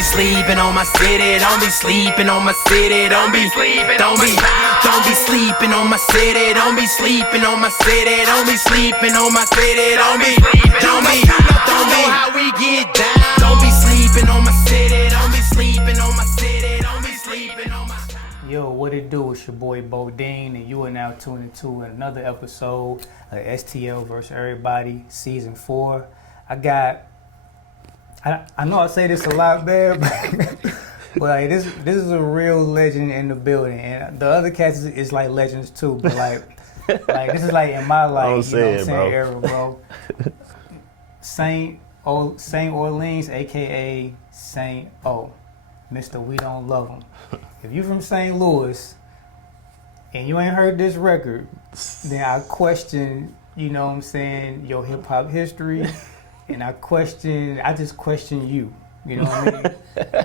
be sleeping on my city. Don't be sleeping on my city. Don't be sleeping on my city. Don't be sleeping on my city. Don't be sleeping on my city. Don't be sleeping on my city. Don't be how we get down. Don't be sleeping on my city. Don't be sleeping on my city. Don't be sleeping on my city. Yo, what it do? It's your boy Bodine, and you are now tuned into another episode of StlVsErrbody Season 4. I know I say this a lot, man, but like this is a real legend in the building, and the other cats is like legends too. But like this is like in my life, you know what I'm saying, era, bro. Saint Orleans, aka Saint O, Mr. We Don't Luv Em. If you from St. Louis and you ain't heard this record, then I question, you know what I'm saying, your hip hop history. And I just question you, you know what I mean?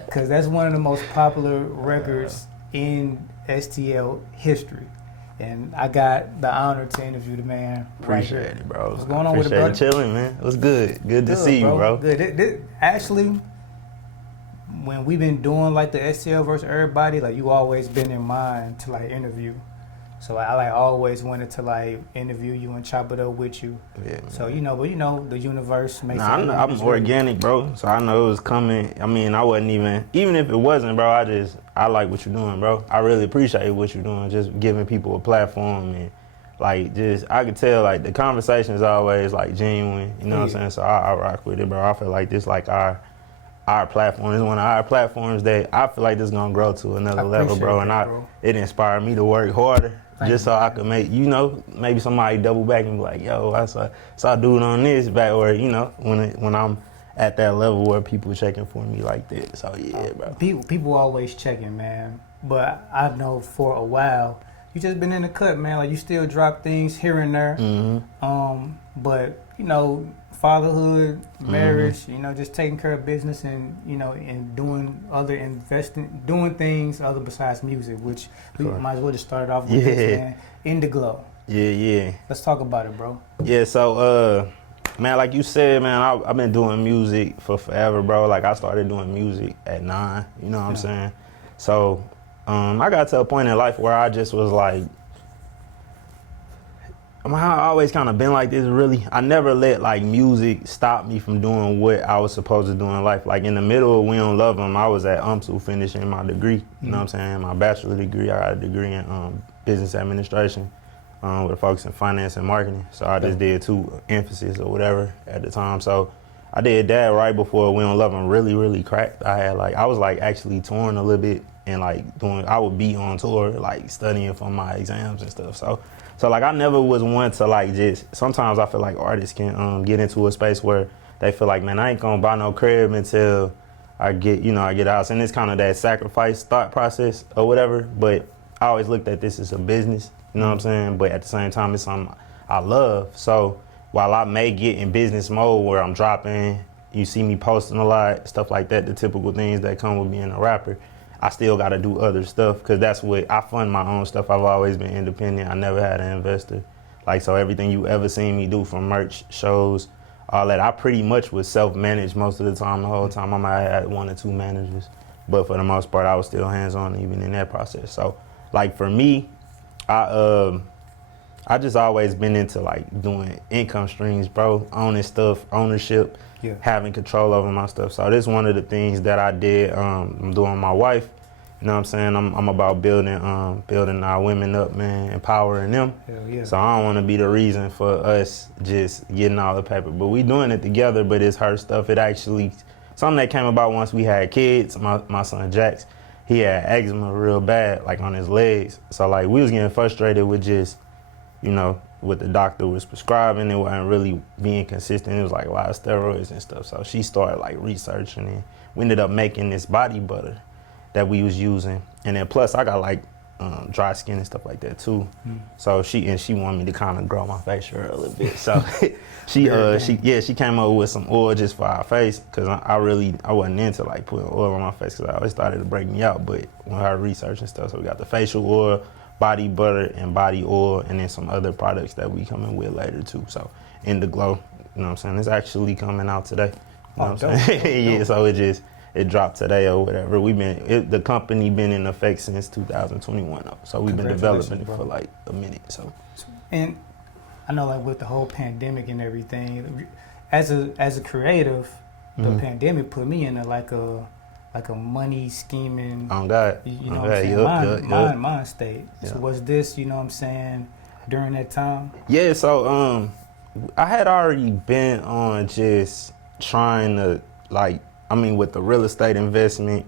Because that's one of the most popular records in STL history. And I got the honor to interview the man. Appreciate right it, bro. What's going on with it, brother? Appreciate it, chilling, man. It was good. Good to see you, bro. Good. Actually, when we've been doing like the StlVsErrbody, like you always been in mind to like interview. So I like always wanted to like interview you and chop it up with you. Yeah, so the universe makes. I'm organic, bro. So I know it was coming. I mean, I wasn't even if it wasn't, bro. I like what you're doing, bro. I really appreciate what you're doing. Just giving people a platform and like I could tell like the conversation is always like genuine. You know what I'm saying? So I rock with it, bro. I feel like this like our platform is one of our platforms that I feel like this is gonna grow to another level, bro. And it inspired me to work harder. Just so I could make, maybe somebody double back and be like, yo, I saw dude on this back, or, when I'm at that level where people checking for me like that. So, yeah, bro. People always checking, man. But I know for a while, you just been in the cut, man. Like, you still drop things here and there. Mm-hmm. But, fatherhood, marriage, just taking care of business and, and doing things other besides music, which we might as well just start off with this, man. In the glow. Yeah. Let's talk about it, bro. Yeah, so, man, like you said, man, I've been doing music for forever, bro. Like, I started doing music at 9, you know what I'm saying? So, I got to a point in life where I just was like, I always kind of been like this, really. I never let, like, music stop me from doing what I was supposed to do in life. Like, in the middle of We Don't Luv Em, I was at Oeaux finishing my degree, you know what I'm saying, my bachelor degree. I got a degree in business administration with a focus in finance and marketing. So I just did 2 emphasis or whatever at the time. So I did that right before We Don't Luv Em really cracked. I was, like, actually touring a little bit and, like, I would be on tour, like, studying for my exams and stuff. So like, I never was one to like sometimes I feel like artists can get into a space where they feel like, man, I ain't gonna buy no crib until I get a house. And it's kind of that sacrifice thought process or whatever. But I always looked at this as a business, you know what I'm saying? But at the same time, it's something I love. So while I may get in business mode where I'm dropping, you see me posting a lot, stuff like that, the typical things that come with being a rapper, I still got to do other stuff because that's what I fund my own stuff. I've always been independent. I never had an investor. Like, so everything you ever seen me do from merch, shows, all that, I pretty much was self-managed most of the time. The whole time I might have had 1 or 2 managers. But for the most part, I was still hands-on even in that process. So, like, for me, I just always been into, like, doing income streams, bro, owning stuff, ownership, having control over my stuff. So this is one of the things that I did. I'm doing with my wife. You know what I'm saying? I'm about building our women up, man, empowering them. Hell yeah. So I don't want to be the reason for us just getting all the paper. But we doing it together, but it's her stuff. It actually, something that came about once we had kids. My son Jax, he had eczema real bad, like on his legs. So like we was getting frustrated with just, what the doctor was prescribing. It wasn't really being consistent. It was like a lot of steroids and stuff. So she started like researching and we ended up making this body butter that we was using. And then plus I got like dry skin and stuff like that too. So she wanted me to kind of grow my facial hair a little bit. So she came up with some oil just for our face because I wasn't into like putting oil on my face because I always started to break me out. But when her research and stuff, so we got the facial oil, body butter, and body oil, and then some other products that we coming with later too. So in the glow, you know what I'm saying? It's actually coming out today. You know what I'm saying? Yeah, so it dropped today or whatever. The company been in effect since 2021 though. So we've been developing it for like a minute. So, and I know like with the whole pandemic and everything, as a creative, the pandemic put me in like a money scheming. On God. You know what I'm saying? Mind state. So was this, you know what I'm saying, during that time? Yeah, so I had already been on just trying to with the real estate investment,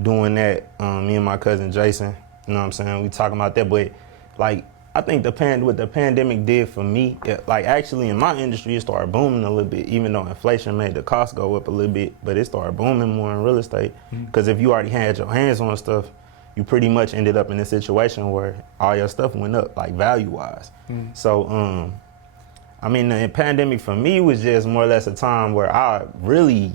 doing that, me and my cousin Jason, you know what I'm saying? We talking about that, but like I think what the pandemic did for me, actually in my industry, it started booming a little bit, even though inflation made the cost go up a little bit, but it started booming more in real estate. Because if you already had your hands on stuff, you pretty much ended up in a situation where all your stuff went up, like value-wise. So, the pandemic for me was just more or less a time where I really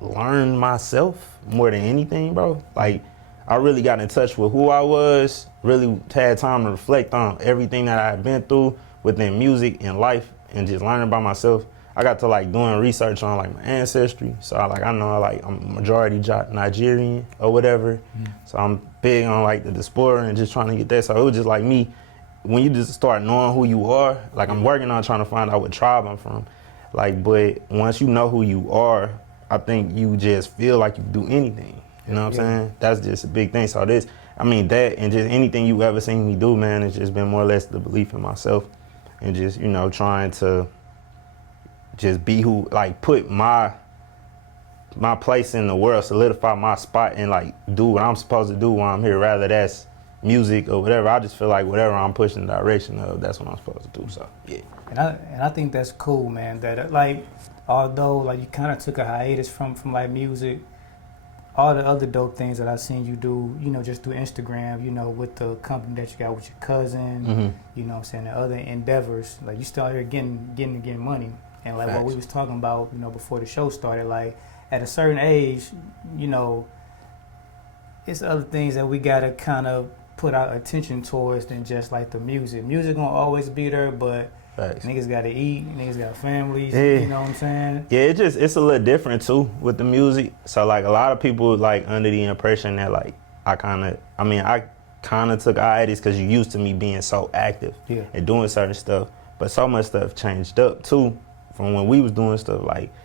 learned myself more than anything, bro. Like, I really got in touch with who I was, really had time to reflect on everything that I had been through within music and life and just learning about myself. I got to doing research on my ancestry. So I know I'm majority Nigerian or whatever. So I'm big on the diaspora and just trying to get that. So it was just me, when you just start knowing who you are, I'm working on trying to find out what tribe I'm from. But once you know who you are, I think you just feel like you can do anything. You know what I'm saying? That's just a big thing. So that and just anything you ever seen me do, man, it's just been more or less the belief in myself and just, trying to just be who, put my place in the world, solidify my spot and do what I'm supposed to do while I'm here, rather that's music or whatever. I just feel like whatever I'm pushing the direction of, that's what I'm supposed to do. So, yeah. And I think that's cool, man, that although you kind of took a hiatus from music, all the other dope things that I've seen you do, just through Instagram, with the company that you got with your cousin, you know what I'm saying, and other endeavors, you still out here getting money. And what we was talking about, before the show started, at a certain age, it's other things that we gotta kind of put our attention towards than just the music. Music gonna always be there, but niggas gotta eat, niggas got families, you know what I'm saying? Yeah, it's a little different too with the music. So a lot of people under the impression that I kind of took hiatus because you used to me being so active and doing certain stuff, but so much stuff changed up too from when we was doing stuff.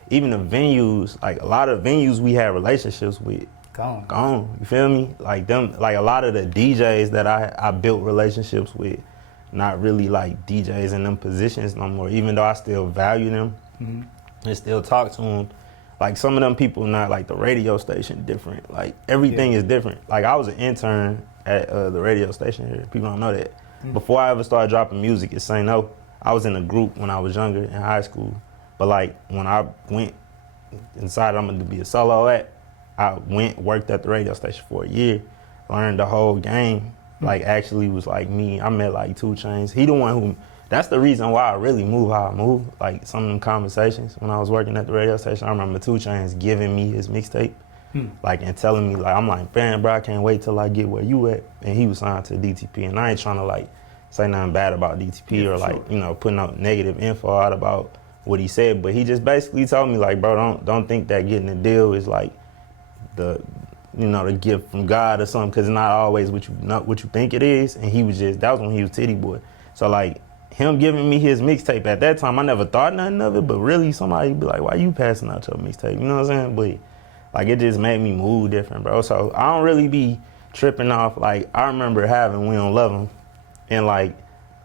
Even the venues, a lot of venues we had relationships with, gone. You feel me? A lot of the DJs that I built relationships with, not really DJs in them positions no more, even though I still value them and still talk to them. Some of them people not the radio station different. Everything is different. I was an intern at the radio station here. People don't know that. Before I ever started dropping music at St. O, I was in a group when I was younger in high school. But when I went and decided I'm gonna be a solo act, I worked at the radio station for a year, learned the whole game. Actually was me. I met 2 Chainz. He the one who, that's the reason why I really move how I move. Some of them conversations when I was working at the radio station, I remember 2 Chainz giving me his mixtape, and telling me I'm man, bro, I can't wait till I get where you at. And he was signed to DTP, and I ain't trying to say nothing bad about DTP or putting out negative info out about what he said, but he just basically told me bro, don't think that getting a deal is the gift from God or something, because it's not always what you think it is. And he was that was when he was Titty Boy. So him giving me his mixtape at that time, I never thought nothing of it, but really somebody be why you passing out your mixtape? You know what I'm saying? But it just made me move different, bro. So I don't really be tripping off. I remember having We Don't Luv Em, and a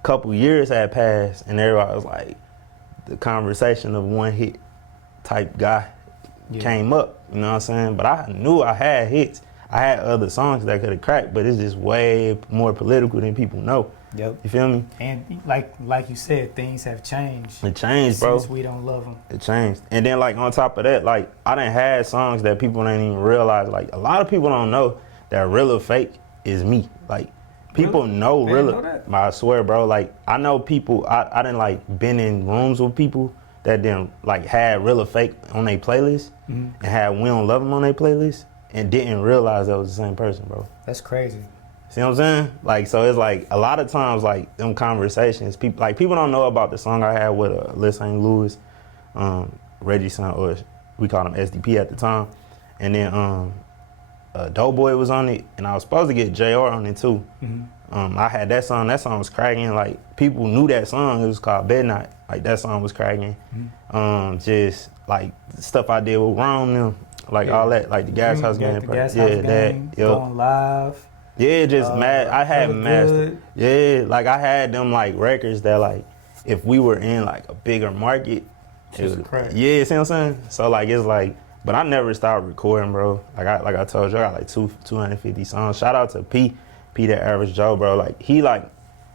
couple years had passed, and everybody was the conversation of one hit type guy came up, you know what I'm saying? But I knew I had hits. I had other songs that could have cracked, but it's just way more political than people know. Yep. You feel me? And like you said, things have changed. It changed, bro. Since We Don't Luv Em. It changed. And then on top of that, I done had songs that people didn't even realize. A lot of people don't know that Real or Fake is me. People really? Know Real. I swear, bro. I know people. I done been in rooms with people that then had Real or Fake on their playlist and had We Don't Luv Em on their playlist and didn't realize that was the same person, bro. That's crazy. See what I'm saying? So it's a lot of times them conversations, people don't know about the song I had with Lil St. Louis, Reggie son, or we called him SDP at the time. And then Doughboy was on it, and I was supposed to get JR on it too. I had that song. That song was cracking. Like, people knew that song. It was called Bed Night. Like, that song was cracking. Just like stuff I did with Rome, them, like all that, like the Gas House Game. Going Live. Yeah, just mad. I had master. Good. Yeah, like I had them like records that like if we were in like a bigger market, it was crack. Yeah, see what I'm saying? So like it's like, but I never stopped recording, bro. Like I told you, I got like 250 songs. Shout out to P the Average Joe, bro. Like he like,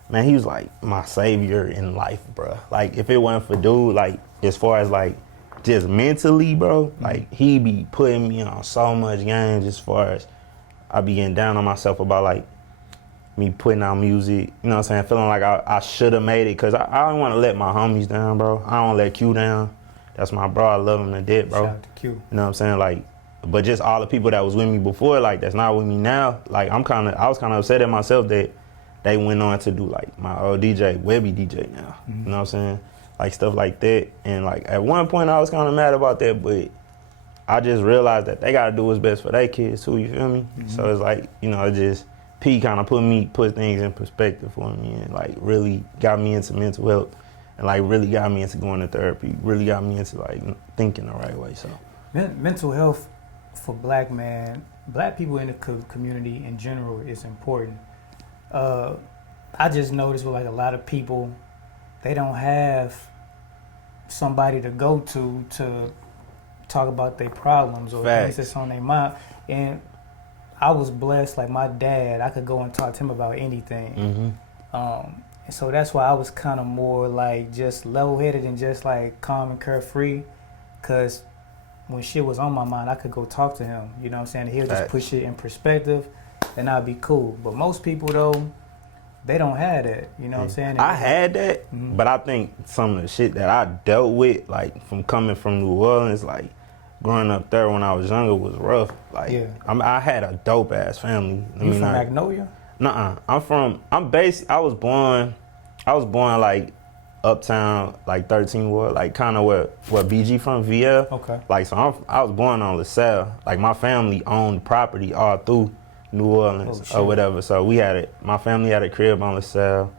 man, he was like my savior in life, bro. Like if it wasn't for dude, like as far as like just mentally, bro, like he be putting me on so much games as far as I be getting down on myself about like me putting out music, you know what I'm saying? Feeling like I should have made it, cause I don't want to let my homies down, bro. I don't let Q down. That's my bro. I love him to death, bro. Shout out to Q. You know what I'm saying? Like, but just all the people that was with me before, like that's not with me now. Like I was kind of upset at myself that they went on to do like my old DJ, Webby DJ now. You know what I'm saying? Like stuff like that. And like at one point I was kind of mad about that, but I just realized that they gotta do what's best for their kids too, you feel me? So it's like, you know, it just, P kind of put things in perspective for me and like really got me into mental health and like really got me into going to therapy, really got me into like thinking the right way, so. Mental health for black people in the community in general is important. I just noticed with like a lot of people, they don't have somebody to go to talk about their problems or things that's on their mind. And I was blessed, like my dad, I could go and talk to him about anything. And so that's why I was kind of more like just level-headed and just like calm and carefree, because when shit was on my mind, I could go talk to him, you know what I'm saying? He'll just push it in perspective and I'll be cool. But most people though, they don't have that, you know what I'm saying? I had that, but I think some of the shit that I dealt with, like from coming from New Orleans, like growing up there when I was younger was rough. Like I had a dope ass family. You from Magnolia? Nuh-uh. I was born like uptown, like 13 Ward, like kind of where BG from, VL. Okay. Like so I was born on LaSalle. Like my family owned property all through New Orleans or whatever. So my family had a crib on LaSalle.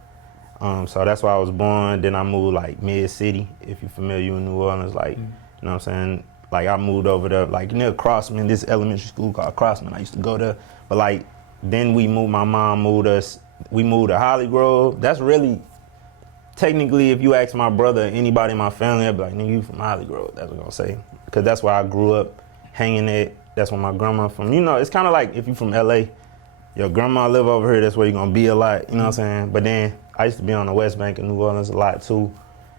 So that's why I was born. Then I moved like mid-city, if you're familiar with New Orleans, like, you know what I'm saying? Like I moved over there, like near Crossman, this elementary school called Crossman. I used to go there. But like, then my mom moved us, we moved to Holly Grove. That's really, technically, if you ask my brother or anybody in my family, I'd be like, nigga, you from Holly Grove, that's what I'm gonna say. Because that's where I grew up hanging at. That's where my grandma from. You know, it's kind of like if you from LA, your grandma live over here, that's where you're gonna be a lot, you know what I'm saying? But then I used to be on the West Bank of New Orleans a lot too.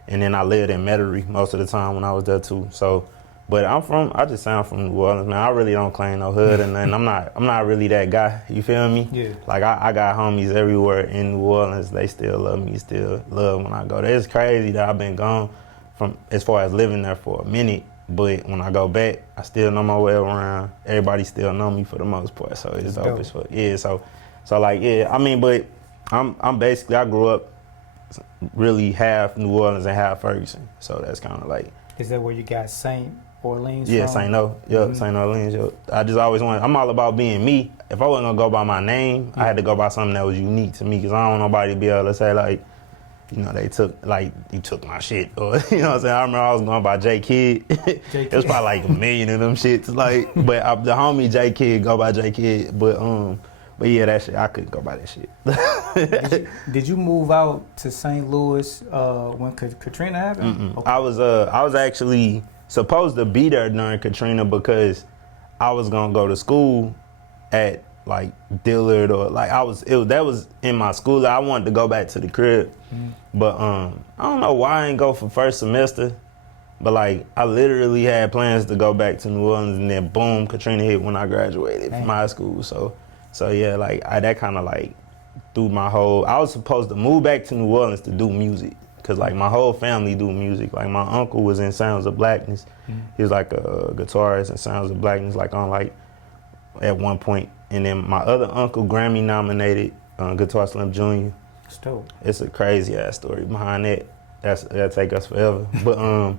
And then I lived in Metairie most of the time when I was there too. So, but I just say I'm from New Orleans, man. I really don't claim no hood or nothing. I'm not really that guy, you feel me? Yeah. Like I got homies everywhere in New Orleans. They still love me, still love when I go there. It's crazy that I've been gone from, as far as living there for a minute. But when I go back, I still know my way around. Everybody still know me for the most part. So it's dope as fuck. Yeah, so like, yeah, I mean, but I'm basically, I grew up really half New Orleans and half Ferguson. So that's kind of like. Is that where you got St. Orleans Yeah, from? St. O. Yep, St. Orleans. Yep. I just always wanted, I'm all about being me. If I wasn't gonna go by my name, I had to go by something that was unique to me, because I don't want nobody to be able to say like, you know, you took my shit, or, you know what I'm saying? I remember I was going by J Kid. It was probably like a million of them shits, like, but the homie J Kid go by J Kid, but yeah, that shit, I couldn't go by that shit. Did you move out to St. Louis when Katrina happened? Okay. I was actually supposed to be there during Katrina, because I was gonna go to school at like Dillard, or like that was in my school. I wanted to go back to the crib, but I don't know why I didn't go for first semester. But like I literally had plans to go back to New Orleans, and then boom, Katrina hit when I graduated from high school. So yeah, like that kind of like threw my whole. I was supposed to move back to New Orleans to do music, cause like my whole family do music. Like my uncle was in Sounds of Blackness. He was like a guitarist in Sounds of Blackness, like on like at one point. And then my other uncle, Grammy nominated Guitar Slim Jr. It's dope. It's a crazy ass story behind that. That'll take us forever. But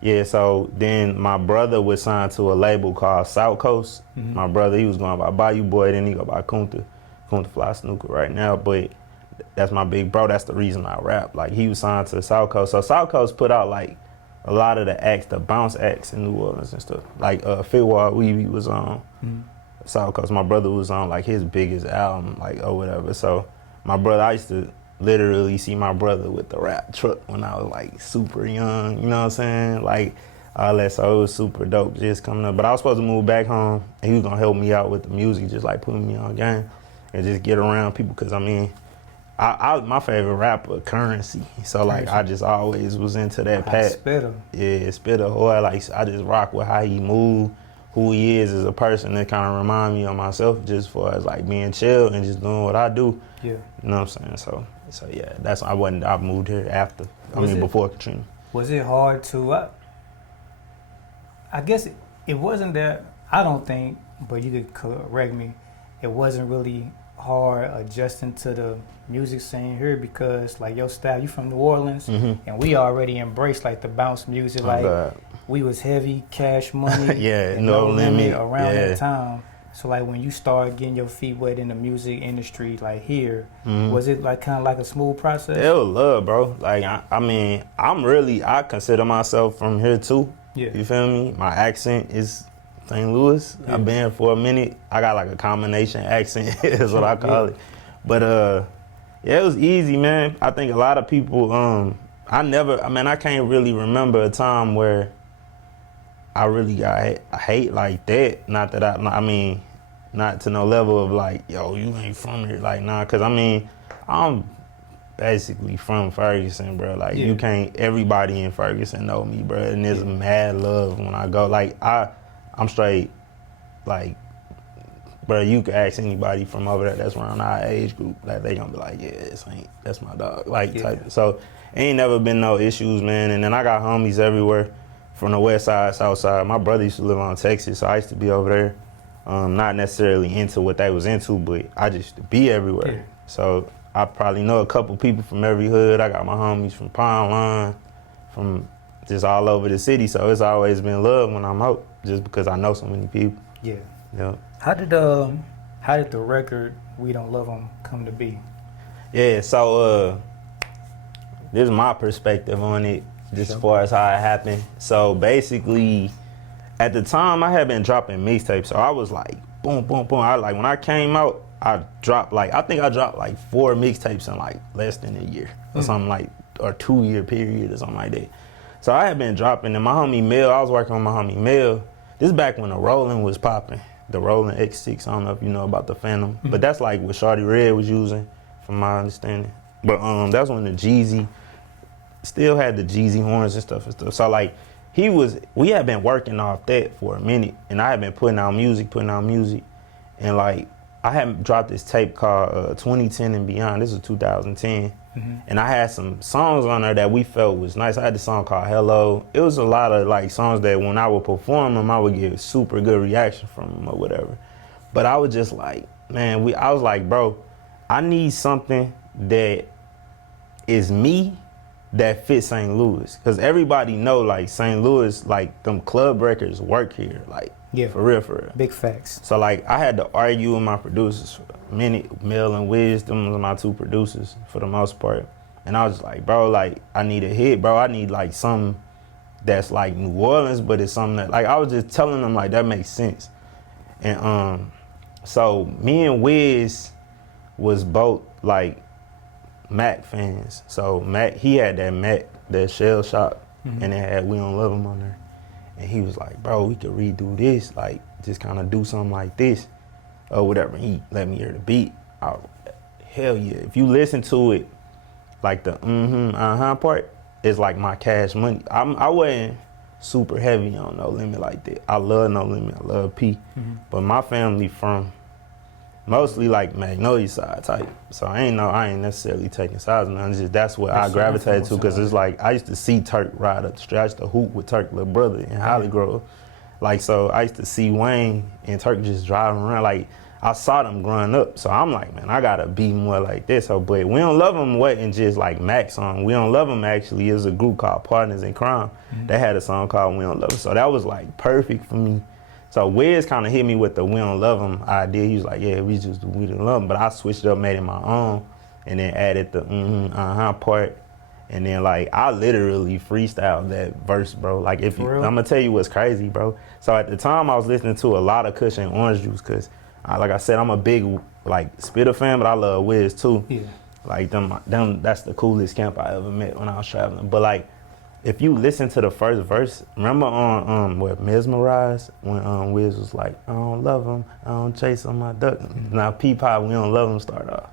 Yeah, so then my brother was signed to a label called South Coast. My brother, he was going by Bayou Boy, then he go by Kunta Fly Snooker right now, but that's my big bro. That's the reason I rap. Like, he was signed to South Coast. So South Coast put out, like, a lot of the acts, the bounce acts in New Orleans and stuff. Like, Fitwad Weavy was on South Coast. My brother was on, like, his biggest album, like, or whatever. So my brother, I used to literally see my brother with the rap truck when I was, like, super young, you know what I'm saying? Like, all that, so it was super dope just coming up. But I was supposed to move back home, and he was gonna help me out with the music, just, like, putting me on game and just get around people, because, I mean, my favorite rapper, Currency. So, like, I just always was into that path. Spitter. Yeah, Spitter. Or, like, I just rock with how he move, who he is as a person. That kind of remind me of myself, just for as, like, being chill and just doing what I do. Yeah. You know what I'm saying? So yeah, that's I moved here after. Before Katrina. Was it hard to? I guess it wasn't that. I don't think, but you could correct me. It wasn't really hard adjusting to the music scene here, because like your style, you from New Orleans, and we already embraced like the bounce music. Like we was heavy Cash Money, yeah, No Limit around that time. So like when you started getting your feet wet in the music industry, like here, was it like kind of like a smooth process? It was love, bro. Like I mean, I consider myself from here too. Yeah. You feel me? My accent is St. Louis. Yeah. I've been here for a minute. I got like a combination accent, is what I call it. But yeah, it was easy, man. I think a lot of people, I can't really remember a time where I really got hate like that. Not that not to no level of like, yo, you ain't from here. Like, nah, because I mean, I'm basically from Ferguson, bro. Like, you can't, everybody in Ferguson know me, bro. And there's mad love when I go. Like, I'm straight, like, bro, you can ask anybody from over there that's around our age group, like, they gonna be like, yeah, that's my dog. Like, type. So, ain't never been no issues, man. And then I got homies everywhere from the west side, south side. My brother used to live on Texas, so I used to be over there. Not necessarily into what they was into, but I just used to be everywhere. Yeah. So I probably know a couple people from every hood. I got my homies from Pine Line, from just all over the city. So it's always been love when I'm out, just because I know so many people. Yeah. Yeah. How did the record We Don't Luv Em come to be? Yeah. So this is my perspective on it, just as far as how it happened. So basically, at the time, I had been dropping mixtapes, so I was like, boom, boom, boom. When I came out, I dropped like 4 mixtapes in like less than a year or something, like, or 2-year period or something like that. So I had been dropping, and my homie Mel, I was working with my homie Mel. This is back when the Roland was popping, the Roland X6. I don't know if you know about the Phantom, but that's like what Shawty Red was using, from my understanding. But that's when the Jeezy still had the Jeezy horns and stuff. So like, we had been working off that for a minute, and I had been putting out music, and like, I had dropped this tape called 2010 and Beyond. This was 2010, and I had some songs on there that we felt was nice. I had this song called Hello. It was a lot of like songs that when I would perform them, I would get super good reaction from them or whatever. But I was just like, man, I was like, bro, I need something that is me, that fits St. Louis, because everybody know like St. Louis, like them club records work here, like, for real. Big facts. So like, I had to argue with my producers for a minute. Mel and Wiz, them was my 2 producers for the most part, and I was just like, bro, like, I need a hit, bro. I need like something that's like New Orleans, but it's something that, like, I was just telling them like that makes sense. And so me and Wiz was both like Mac fans. So Mac, he had that Shell Shock, and it had We Don't Luv Em on there. And he was like, bro, we could redo this, like, just kind of do something like this or whatever. He let me hear the beat. Hell yeah. If you listen to it, like the part is like my Cash Money. I wasn't super heavy on No Limit like that. I love No Limit, I love P. But my family from mostly like Magnolia side type. So I ain't necessarily taking sides or nothing. Just that's what I gravitated to, because it's like, I used to see Turk ride up the street. I used to hoop with Turk little brother in Holly Grove. Like, so I used to see Wayne and Turk just driving around. Like, I saw them growing up, so I'm like, man, I gotta be more like this. So, but We Don't Luv Em wasn't just like Mac's song. We Don't Luv Em actually is a group called Partners in Crime. They had a song called We Don't Luv Em, so that was like perfect for me. So Wiz kind of hit me with the We Don't Luv Em idea. He was like, yeah, we just do We Don't Luv Em, but I switched it up, made it my own, and then added the part. And then like I literally freestyled that verse, bro. Like if you, I'm gonna tell you what's crazy, bro. So at the time I was listening to a lot of Kush and Orange Juice, cause like I said, I'm a big like Spitter fan, but I love Wiz too. Yeah. Like them, that's the coolest camp I ever met when I was traveling. But like, if you listen to the first verse, remember on what Mesmerize when Wiz was like, I don't love him, I don't chase him, I duck him. Now P-Pop, We Don't Love Him start off.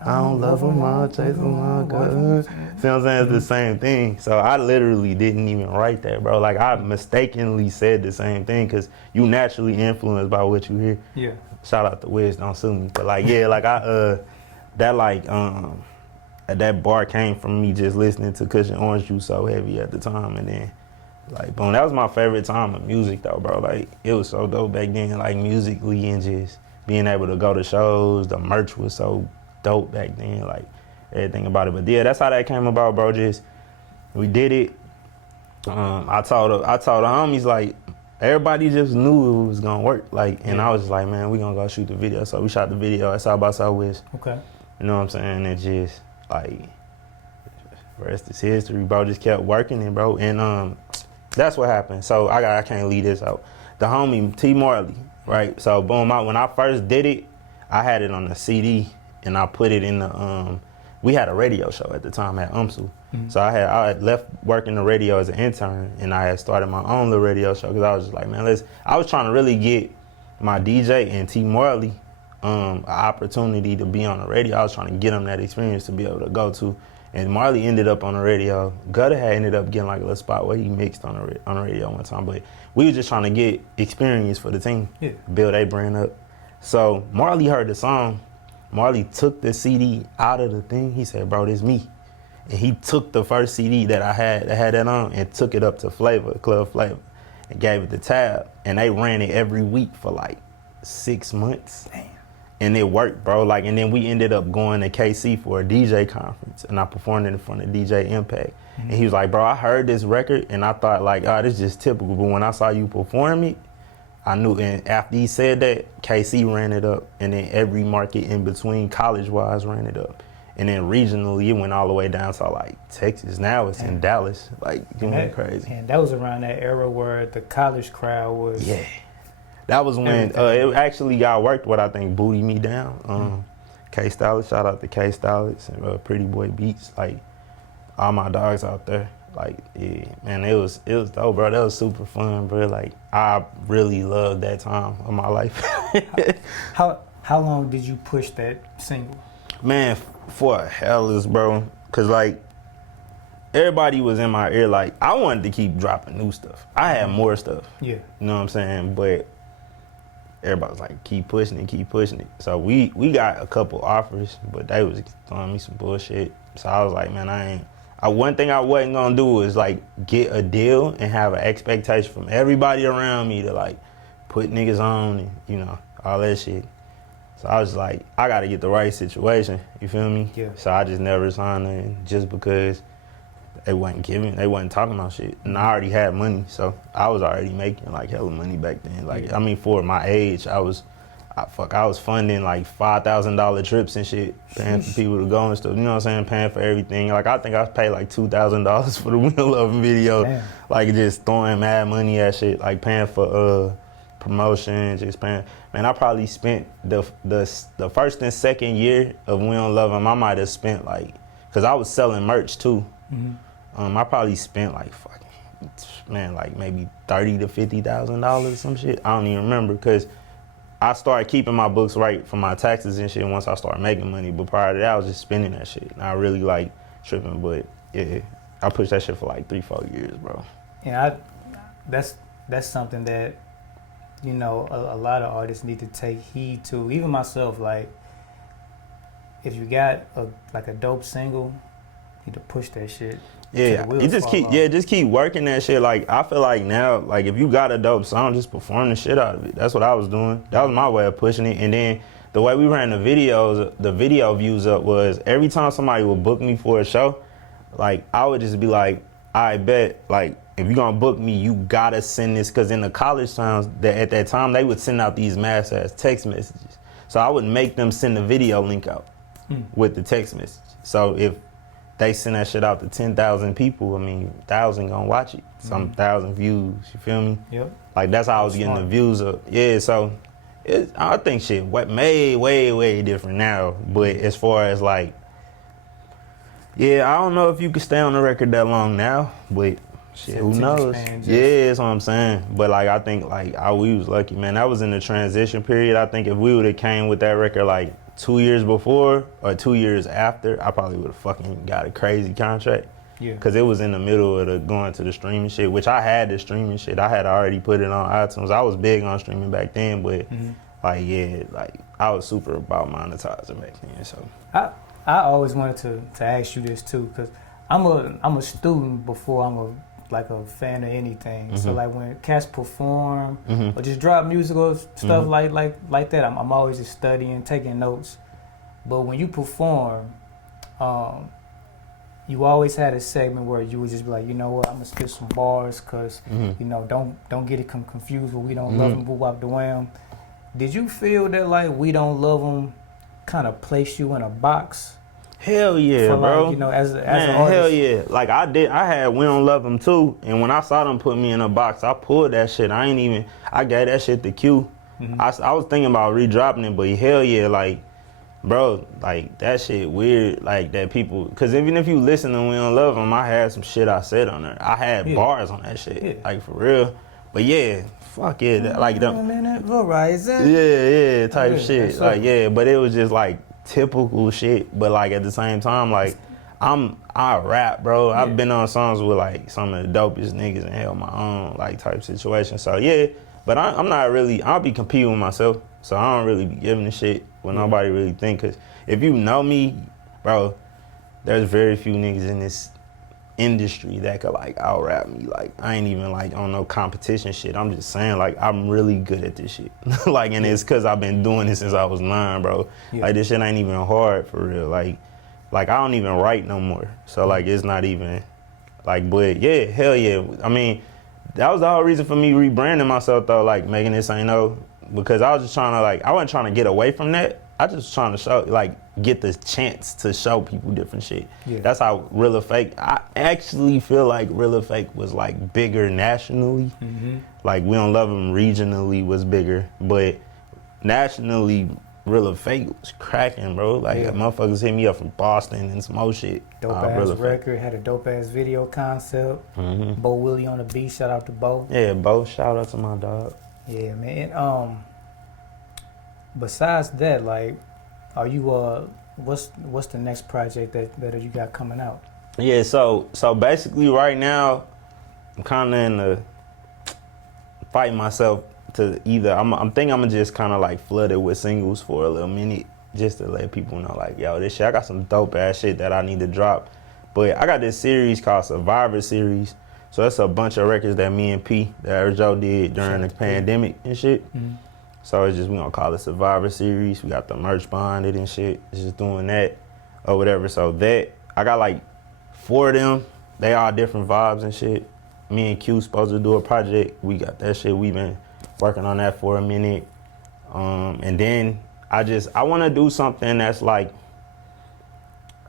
I don't love him, I'll chase him, I'll go. See what I'm saying? It's the same thing. So I literally didn't even write that, bro. Like I mistakenly said the same thing because you naturally influenced by what you hear. Yeah. Shout out to Wiz, don't sue me. But like, yeah, like that bar came from me just listening to Kush and Orange Juice so heavy at the time. And then like, boom, that was my favorite time of music though, bro. Like it was so dope back then, like musically and just being able to go to shows. The merch was so dope back then, like everything about it. But yeah, that's how that came about, bro. Just we did it. I told the homies, like everybody just knew it was gonna work. Like, and I was just like, man, we gonna go shoot the video. So we shot the video at South by Southwest. Okay. You know what I'm saying? And just like rest is history, bro. Just kept working it, bro. And that's what happened. So I can't leave this out. The homie T Marley, right? So boom, when I first did it, I had it on the CD. And I put it in the, we had a radio show at the time at Oeaux. So I had left working the radio as an intern, and I had started my own little radio show because I was just like, man, I was trying to really get my DJ and T Marley an opportunity to be on the radio. I was trying to get them that experience to be able to go to. And Marley ended up on the radio. Gutter had ended up getting like a little spot where he mixed on the radio one time. But we were just trying to get experience for the team, build a brand up. So Marley heard the song. Marley took the CD out of the thing. He said, bro, this me. And he took the first CD that I had that on and took it up to Club Flavor, and gave it to Tab. And they ran it every week for like 6 months. Damn. And it worked, bro. Like, and then we ended up going to KC for a DJ conference, and I performed in front of DJ Impact. And he was like, bro, I heard this record, and I thought like, oh, this is just typical. But when I saw you perform it, I knew, and after he said that, KC ran it up, and then every market in between, college-wise, ran it up. And then regionally, it went all the way down to like Texas. Now it's in Dallas, like doing crazy. And that was around that era where the college crowd was. Yeah, that was when it actually got worked with, I think, Booty Me Down. K Stylus, shout out to K Stylus and Pretty Boy Beats, like all my dogs out there. Like, yeah, man, it was dope, bro. That was super fun, bro. Like, I really loved that time of my life. How long did you push that single? Man, for a hellas, bro. Cause like, everybody was in my ear. Like, I wanted to keep dropping new stuff. I had more stuff. Yeah. You know what I'm saying? But everybody was like, keep pushing it, keep pushing it. So we got a couple offers, but they was throwing me some bullshit. So I was like, man, one thing I wasn't gonna do is like get a deal and have an expectation from everybody around me to like put niggas on and, you know, all that shit. So I was like, I gotta get the right situation, you feel me? Yeah. So I just never signed in just because they wasn't talking about shit. And I already had money, so I was already making like hella money back then. Like, I mean, for my age, I was funding like $5,000 trips and shit, paying for people to go and stuff. You know what I'm saying? Paying for everything. Like, I think I paid like $2,000 for the We Don't Luv Em video. Damn. Like, just throwing mad money at shit. Like, paying for promotion, just paying. Man, I probably spent the first and second year of We Don't Luv Em. I might have spent like, cause I was selling merch too. I probably spent like like maybe $30,000 to $50,000 some shit. I don't even remember, cause I started keeping my books right for my taxes and shit once I started making money. But prior to that, I was just spending that shit. And I really like tripping, but yeah, I pushed that shit for like 3-4 years, bro. Yeah, that's something that, you know, a lot of artists need to take heed to. Even myself, like, if you got a dope single, you need to push that shit. Yeah, you just keep working that shit. Like, I feel like now, like, if you got a dope song, just perform the shit out of it. That's what I was doing. That was my way of pushing it. And then the way we ran the videos, the video views up was every time somebody would book me for a show, like, I would just be like, I bet, like, if you're gonna book me, you gotta send this. Because in the college towns, at that time, they would send out these mass ass text messages. So I would make them send the video link out with the text message. So if they send that shit out to 10,000 people, I mean, 1,000 gonna watch it. Some 1,000 views, you feel me? Yep. Like, that's how I was getting the views up. Yeah, so I think shit made way different now. But as far as like, yeah, I don't know if you could stay on the record that long now, but shit, who knows? Yeah, that's what I'm saying. But like, I think like we was lucky, man. That was in the transition period. I think if we would have came with that record like 2 years before or 2 years after, I probably would have fucking got a crazy contract. Yeah. Cause it was in the middle of the going to the streaming shit, which I had the streaming shit. I had already put it on iTunes. I was big on streaming back then, but like, yeah, like I was super about monetizing back then. So I always wanted to ask you this too, cause I'm a student before I'm a fan of anything. So like when cats perform or just drop music or stuff like that, I'm always just studying, taking notes. But when you perform, you always had a segment where you would just be like, you know what, I'm gonna spit some bars, cause you know, don't get it confused with We Don't Love Em, Boo Wop the Wham. Did you feel that like We Don't Love Em kind of placed you in a box? Hell yeah, bro. Like, you know, as an Man, artist. hell yeah. Like I had We Don't Love Em too, and when I saw them put me in a box, I pulled that shit. I gave that shit to Q. I was thinking about redropping it, but hell yeah, like, bro, like that shit weird, like that people, cause even if you listen to We Don't Love Em, I had some shit I said on there. I had bars on that shit, like for real. But yeah, fuck yeah, like them. Yeah, type shit. Like yeah, but it was just like typical shit. But like at the same time, like I rap, bro. I've been on songs with like some of the dopest niggas and held my own like type situation. So yeah, but I'm not really. I'll be competing with myself, so I don't really be giving a shit what nobody really think. Cause if you know me, bro, there's very few niggas in this industry that could like out rap me. Like I ain't even like on no competition shit. I'm just saying like I'm really good at this shit. Like, and it's cause I've been doing this since I was 9, bro. Like this shit ain't even hard for real. Like I don't even write no more. So like it's not even like, but yeah, hell yeah. I mean, that was the whole reason for me rebranding myself though, like making this ain't no, because I was just trying to like, I wasn't trying to get away from that. I just trying to show, like, get the chance to show people different shit. Yeah. That's how Real or Fake, I actually feel like Real or Fake was like bigger nationally. Like We Don't Love Em regionally was bigger, but nationally Real or Fake was cracking, bro. Like motherfuckers hit me up from Boston and some more shit. Dope ass record, had a dope ass video concept. Bo Willie on the beat, shout out to Bo. Yeah, Bo, shout out to my dog. Yeah, man. Besides that, like, are you what's the next project that you got coming out? Yeah, so basically right now I'm kind of in the fighting myself to either I'm thinking I'm gonna just kind of like flood it with singles for a little minute just to let people know like, yo, this shit, I got some dope ass shit that I need to drop. But I got this series called Survivor Series. So that's a bunch of records that me and P, that Joe did during the pandemic and shit. So it's just, we gonna call it Survivor Series. We got the merch behind it and shit. It's just doing that or whatever. So that, I got like 4 of them. They all different vibes and shit. Me and Q supposed to do a project. We got that shit. We been working on that for a minute. And then I wanna do something that's like,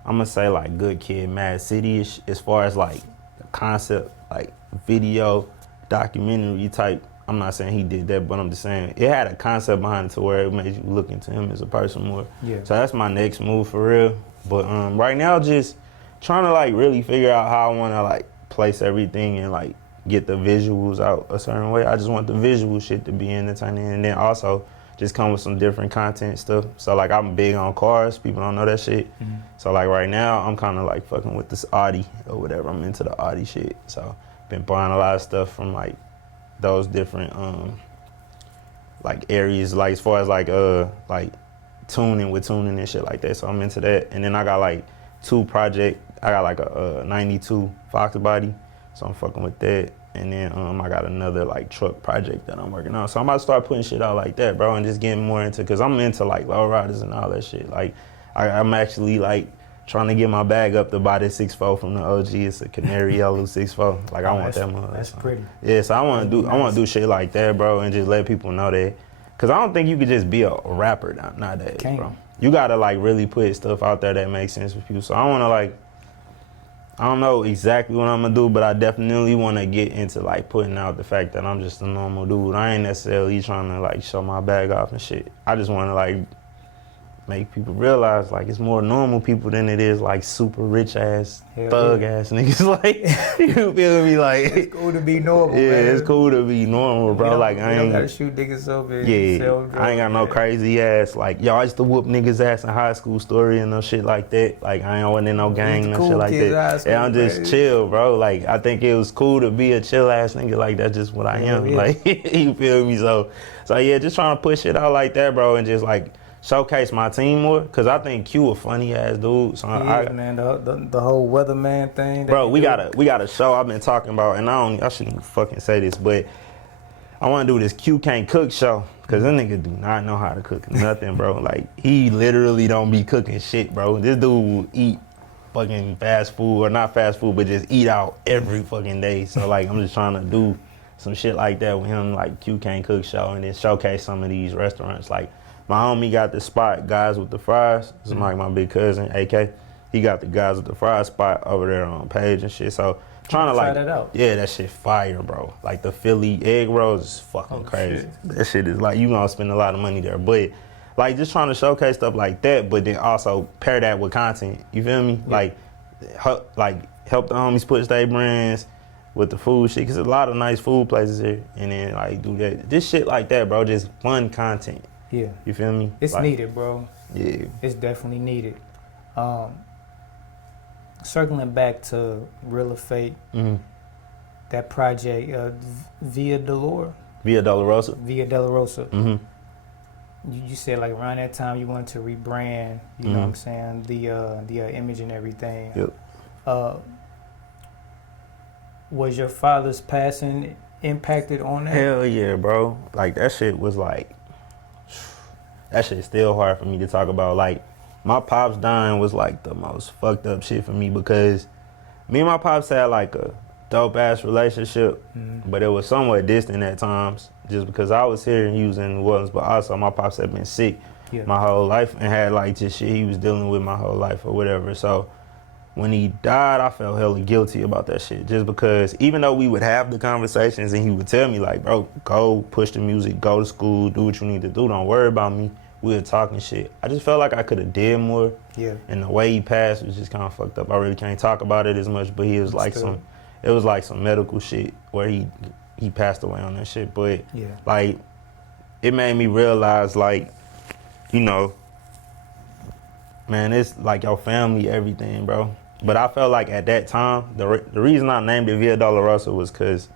I'm gonna say like Good Kid, Mad City-ish as far as like the concept, like video, documentary type. I'm not saying he did that, but I'm just saying it had a concept behind it to where it made you look into him as a person more. Yeah. So that's my next move for real. But right now, just trying to like really figure out how I want to like place everything and like get the visuals out a certain way. I just want the visual shit to be entertaining, and then also just come with some different content stuff. So like I'm big on cars. People don't know that shit. So like right now, I'm kind of like fucking with this Audi or whatever. I'm into the Audi shit. So been buying a lot of stuff from like those different like areas, like as far as like tuning and shit like that. So I'm into that. And then I got like 2 projects I got like a 92 Fox body, so I'm fucking with that. And then I got another like truck project that I'm working on. So I'm about to start putting shit out like that, bro, and just getting more into, cause I'm into like low riders and all that shit. Like I'm actually like trying to get my bag up to buy this 6'4" from the OG. It's a canary yellow 6'4". Like I want that mother. That's pretty. Yeah, so I want to do shit like that, bro, and just let people know that. Cause I don't think you could just be a rapper nowadays, bro. You gotta like really put stuff out there that makes sense for people. So I wanna like, I don't know exactly what I'm gonna do, but I definitely wanna get into like putting out the fact that I'm just a normal dude. I ain't necessarily trying to like show my bag off and shit. I just wanna like make people realize like it's more normal people than it is like super rich ass, thug ass niggas. Like, you feel me? Like, it's cool to be normal. Yeah, man. It's cool to be normal, bro. Like I ain't gotta shoot niggas up and sell drugs. I ain't got no crazy ass like, yo, I used to whoop niggas ass in high school story and no shit like that. Like I ain't in no gang, no shit like that. Yeah, I'm just chill, bro. Like I think it was cool to be a chill ass nigga. Like that's just what I am. Like you feel me? So yeah, just trying to push it out like that, bro, and just like showcase my team more, cause I think Q a funny ass dude. So man, the whole weatherman thing. Bro, we got a show I've been talking about, and I shouldn't fucking say this, but I want to do this Q Can't Cook show, cause this nigga do not know how to cook nothing, bro. Like he literally don't be cooking shit, bro. This dude will eat fucking fast food, or not fast food, but just eat out every fucking day. So like I'm just trying to do some shit like that with him, like Q Can't Cook show, and then showcase some of these restaurants. Like my homie got the spot, Guys with the Fries. It's like my big cousin, AK. He got the Guys with the Fries spot over there on Page and shit. So trying to like, that out. Yeah, that shit fire, bro. Like the Philly egg rolls is fucking crazy. Shit. That shit is like, you gonna spend a lot of money there. But like just trying to showcase stuff like that, but then also pair that with content. You feel me? Yeah. Help the homies push their brands with the food shit. Cause there's a lot of nice food places here. And then like do that, just shit like that, bro. Just fun content. Yeah. You feel me? It's like, needed, bro. Yeah. It's definitely needed. Circling back to Real or Fake, that project, Via Dolorosa. Via Dolorosa. Mm-hmm. You said like around that time you wanted to rebrand, you know what I'm saying, the image and everything. Yep. Was your father's passing impacted on that? Hell yeah, bro. Like that shit was like, that shit's still hard for me to talk about. Like, my pops dying was like the most fucked up shit for me, because me and my pops had like a dope ass relationship, but it was somewhat distant at times, just because I was here and he was in New Orleans, but also my pops had been sick my whole life and had like just shit he was dealing with my whole life or whatever. So when he died, I felt hella guilty about that shit, just because even though we would have the conversations and he would tell me like, bro, go push the music, go to school, do what you need to do, don't worry about me. We were talking shit. I just felt like I could have did more. Yeah. And the way he passed was just kind of fucked up. I really can't talk about it as much, but he was like it was like some medical shit where he passed away on that shit. But like, it made me realize like, you know, man, it's like your family, everything, bro. But I felt like at that time, the reason I named it Via Dolorosa was because,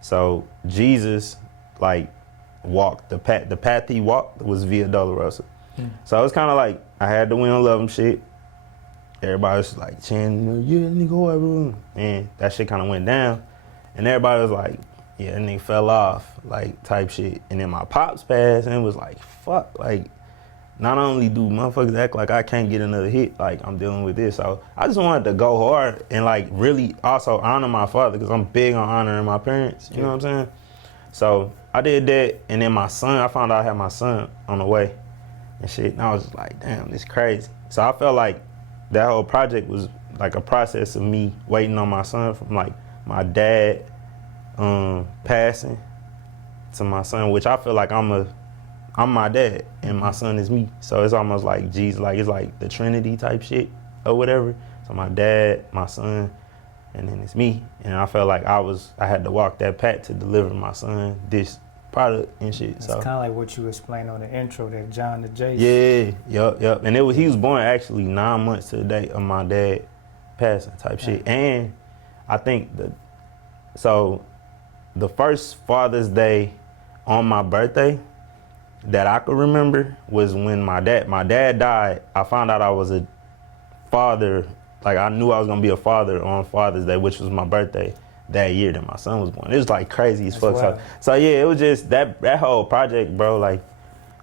so Jesus, like, walked, the path he walked was Via Dolorosa. So it's kind of like, I had the We Don't Luv Em shit. Everybody was like chanting, yeah, nigga, whatever. And that shit kind of went down. And everybody was like, yeah, that nigga fell off, like, type shit. And then my pops passed, and it was like, fuck, like, not only do motherfuckers act like I can't get another hit, like I'm dealing with this. So I just wanted to go hard and like really also honor my father, because I'm big on honoring my parents, you know what I'm saying? So I did that, and then my son, I found out I had my son on the way and shit, and I was just like, damn, this crazy. So I felt like that whole project was like a process of me waiting on my son, from like my dad passing to my son, which I feel like I'm my dad and my son is me. So it's almost like Jesus, like it's like the Trinity type shit or whatever. So my dad, my son, and then it's me. And I felt like I had to walk that path to deliver my son this product and shit. It's so kind of like what you explained on the intro, that John the Jason. Yeah, yep. And he was born actually 9 months to the date of my dad passing type shit. And I think so the first Father's Day on my birthday that I could remember was when my dad died. I found out I was a father like I knew I was gonna be a father on Father's Day, which was my birthday that year that my son was born. It was like crazy as fuck. So yeah, it was just that whole project, bro. Like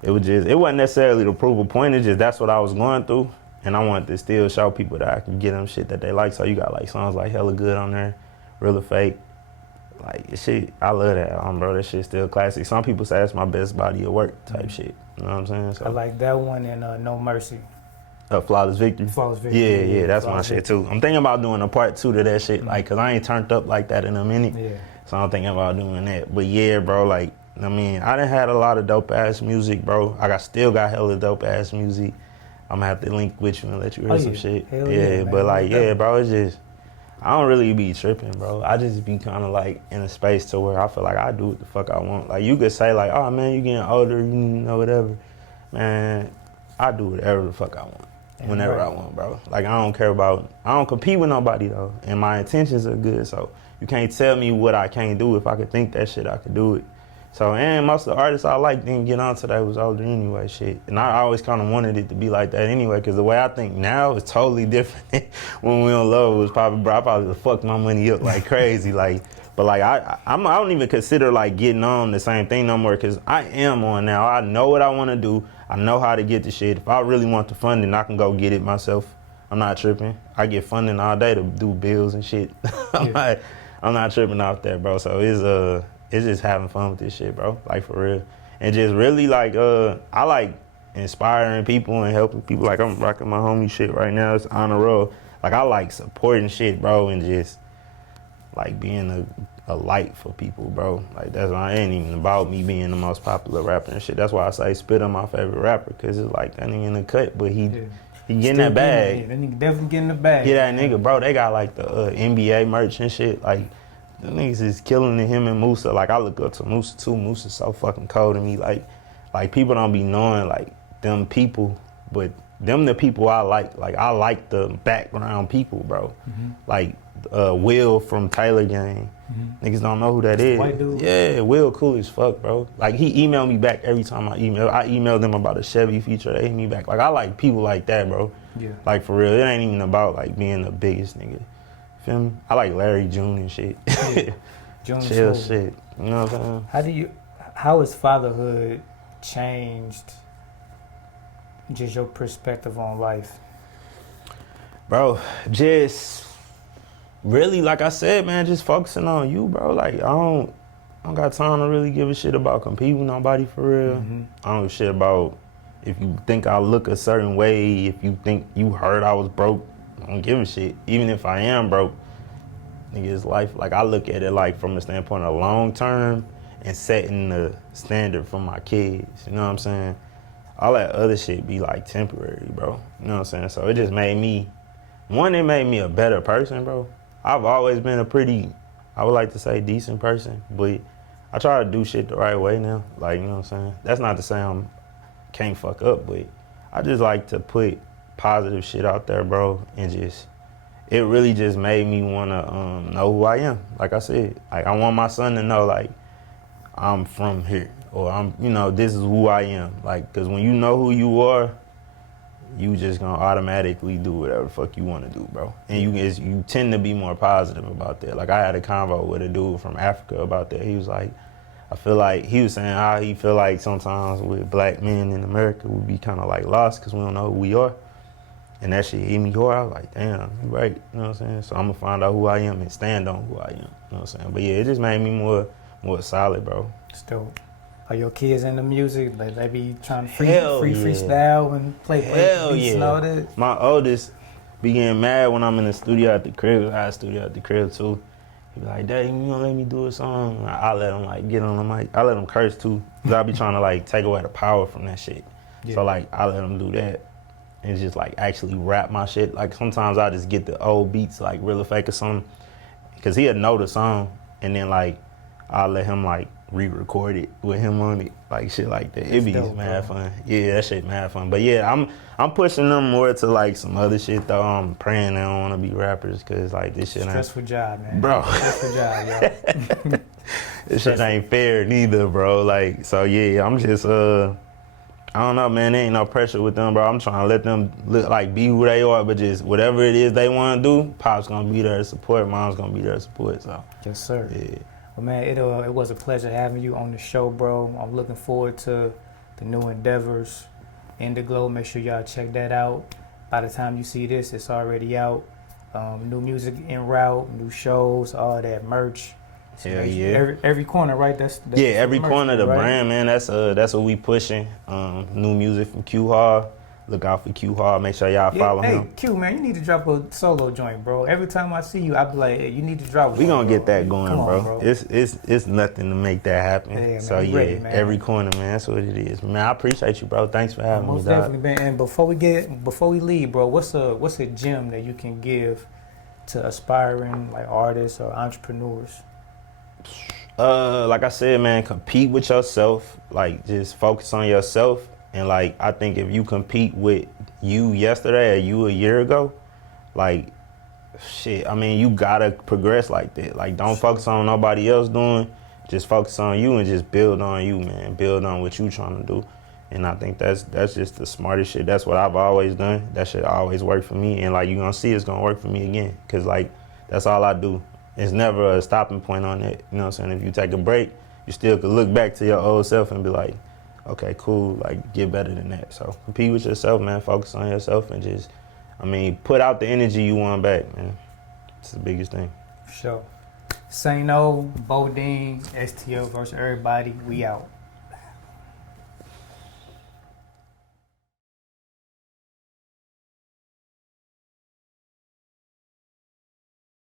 it wasn't necessarily to prove a point. It's just that's what I was going through, and I wanted to still show people that I can get them shit that they like. So you got like songs like Hella Good on there, Real or Fake. Like shit, I love that album, bro. That shit's still classic. Some people say that's my best body of work type shit. You know what I'm saying? So I like that one and No Mercy. Flawless Victory. Flawless Victory. Yeah, that's my shit too. I'm thinking about doing a part 2 to that shit, like, cause I ain't turned up like that in a minute. Yeah. So I'm thinking about doing that. But yeah, bro, like, I mean, I done had a lot of dope ass music, bro. Still got hella dope ass music. I'm gonna have to link with you and let you hear some shit. Hell yeah, man. but like, yeah, bro, it's just, I don't really be tripping, bro. I just be kind of like in a space to where I feel like I do what the fuck I want. Like, you could say like, oh man, you getting older, you know, whatever. Man, I do whatever the fuck I want. Whenever I want, bro. Like, I don't compete with nobody, though. And my intentions are good, so you can't tell me what I can't do. If I could think that shit, I could do it. So, and most of the artists I like didn't get on till they was older anyway, shit. And I always kind of wanted it to be like that anyway, because the way I think now is totally different. When We Don't Luv Em was probably, bro, I probably fucked my money up like crazy, like. But like, I don't even consider like getting on the same thing no more, because I am on now. I know what I want to do. I know how to get the shit. If I really want the funding, I can go get it myself. I'm not tripping. I get funding all day to do bills and shit. I'm not tripping off that, bro. So it's just having fun with this shit, bro. Like, for real. And just really like, I like inspiring people and helping people. Like, I'm rocking my homie shit right now. It's on the road. Like, I like supporting shit, bro, and just like being a light for people, bro. Like, that's why it ain't even about me being the most popular rapper and shit. That's why I say Spit on my favorite rapper, because it's like that nigga in the cut, but he getting that bag. Yeah, that nigga definitely getting the bag. Yeah, that nigga, bro. They got like the NBA merch and shit. Like, the niggas is killing it, him and Musa. Like, I look up to Musa too. Musa's so fucking cold to me. Like people don't be knowing like them people, but them the people I like. Like, I like the background people, bro. Mm-hmm. Like Will from Taylor Gang. Mm-hmm. Niggas don't know who that is. White dude. Yeah, Will cool as fuck, bro. Like, he emailed me back every time I emailed them about a Chevy feature. They hit me back. Like, I like people like that, bro. Yeah. Like, for real. It ain't even about like being the biggest nigga. Feel me? I like Larry June and shit. Yeah. Chill shit. You know what I'm saying? How has fatherhood changed just your perspective on life? Bro, just really, like I said, man, just focusing on you, bro. Like, I don't got time to really give a shit about competing with nobody, for real. Mm-hmm. I don't give a shit about if you think I look a certain way, if you think you heard I was broke. I don't give a shit. Even if I am broke, nigga's life, like, I look at it like from the standpoint of long term and setting the standard for my kids. You know what I'm saying? All that other shit be like temporary, bro. You know what I'm saying? So it just made me, it made me a better person, bro. I've always been a pretty, I would like to say, decent person, but I try to do shit the right way now. Like, you know what I'm saying? That's not to say I can't fuck up, but I just like to put positive shit out there, bro, and it really just made me want to know who I am. Like I said, like, I want my son to know, like, I'm from here, or this is who I am. Like, because when you know who you are, you just gonna automatically do whatever the fuck you want to do, bro. And you tend to be more positive about that. Like, I had a convo with a dude from Africa about that. He was like, I feel like, he was saying how he feel like sometimes with black men in America, we be kind of like lost because we don't know who we are. And that shit hit me hard. I was like, damn, you right. You know what I'm saying? So I'm gonna find out who I am and stand on who I am. You know what I'm saying? But yeah, it just made me more solid, bro. Still, are your kids into music? Like, they be trying to freestyle and play beats and all that? My oldest be getting mad when I'm in the studio at the crib. I had a studio at the crib too. He be like, Dad, you gonna let me do a song? I let him like get on the mic. I let him curse too. Cause I be trying to like take away the power from that shit. Yeah. So like, I let him do that. And just like actually rap my shit. Like, sometimes I just get the old beats, like Real or Fake or something, because he'll know the song, and then like I'll let him like re-record it with him on it, like shit like that. It be mad fun. Yeah, that shit mad fun. But yeah, I'm pushing them more to like some other shit though. I'm praying they don't want to be rappers, because like this shit stressful job, man. Bro. Stressful job, yo. This shit ain't fair neither, bro. Like, so yeah, I'm I don't know, man. There ain't no pressure with them, bro. I'm trying to let them look like be who they are, but just whatever it is they want to do, Pop's gonna be there to support, Mom's gonna be there to support. So Yes, sir. yeah. Well, man, it was a pleasure having you on the show, bro. I'm looking forward to the new endeavors. Indiglo, make sure y'all check that out. By the time you see this, it's already out. New music en route, new shows, all that merch. So Hell yeah. Every corner, right? That's Yeah, every merch, corner of the right? brand, man. That's what we pushing. New music from Q Hard. Look out for Q Hard. Make sure y'all follow hey, him. Q, man, you need to drop a solo joint, bro. Every time I see you, I be like, hey, you need to drop one. We gonna bro. get that going, Come on, bro. It's nothing to make that happen. Yeah, man, so you yeah, ready, man. every corner, man. That's what it is, man. I appreciate you, bro. Thanks for having me, Most dog. definitely, man. And before we leave, bro, what's a gem that you can give to aspiring like artists or entrepreneurs? Like I said, man, compete with yourself. Like, just focus on yourself. And like, I think if you compete with you yesterday or you a year ago, like, shit, I mean, you gotta progress like that. Like, don't focus on nobody else doing. Just focus on you and just build on you, man. Build on what you trying to do. And I think that's just the smartest shit. That's what I've always done. That shit always worked for me. And like, you gonna see it's gonna work for me again. Cause like, that's all I do. It's never a stopping point on it. You know what I'm saying? If you take a break, you still could look back to your old self and be like, okay, cool, like, get better than that. So compete with yourself, man. Focus on yourself and just, I mean, put out the energy you want back, man. It's the biggest thing. For sure. Say no, Bodine, STL versus everybody. We out.